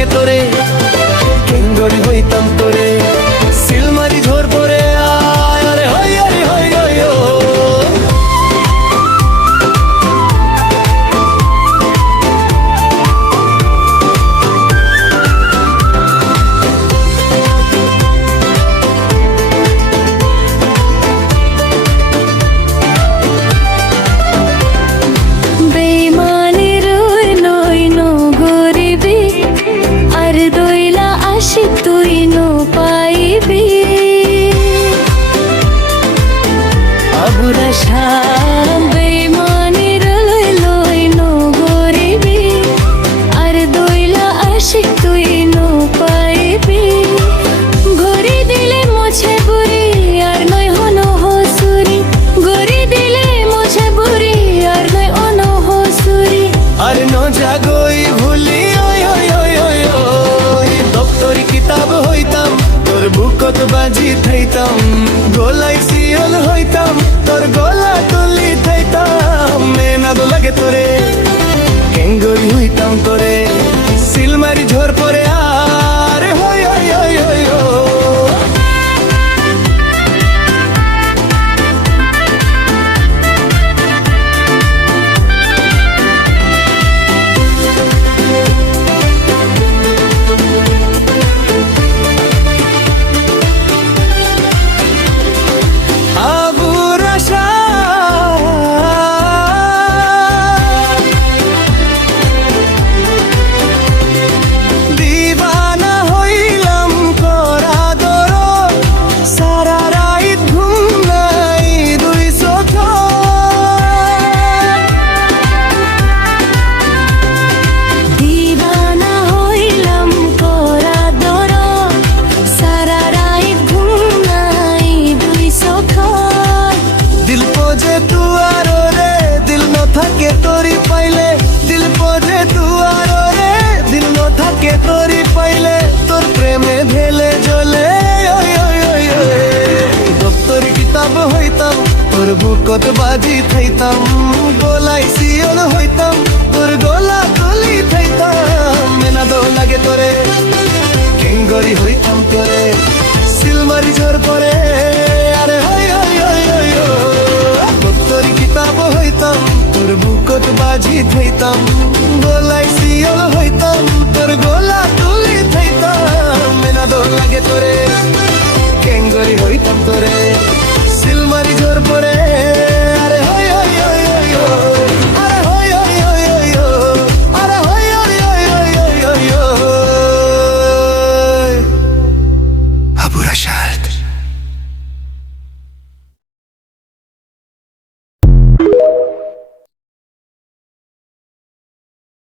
লাগে তোরে কেঙ্গরি হইতাম তোরে সিলমারি ঝোর পরে আয় আরে হই আরে হই হই ও তুই নো পাইবি আবুরা শাম বেমানির লই লই নো গরিবি আর দইলা আশিক তুই নো পাইবি ঘড়ি দিলে মুছে বুড়ি আর নয় হনো হসুরি ঘড়ি দিলে মুছে বুড়ি আর নয় অনো হসুরি আর ন জাগই ভুলি ওই ওই ওই ওই ওই দপ্তরি কিতাব হইতাম তোর বুকত বাজি থাইতাম গলাই সিয়ল হইতাম তোর গলা তুলি থাইতাম মেনা দো লাগে তোরে কেঙ্গরি হইতাম তোরে সিলমারি ঝোর পরে আরে হই হই হই হই ও তোরি পাইলে তোর প্রেমে ভেলে জ্বলে দপ্তরি কিতাব হইতাম তোর বুকত বাজি থাইতাম গলাই সিয়ল হইতাম তোর গলা তুলি থাইতাম মেনা দো লাগে তোরে কেঙ্গরি হইতাম তোরে সিলমারি ঝোর পরে আরে হই হই হই হই ও দপ্তরি কিতাব হইতাম তোর বুকত বাজি থাইতাম গলাই সিয়ল হইতাম তোর গলা তুলি থাইতাম মেনা দো লাগে তোরে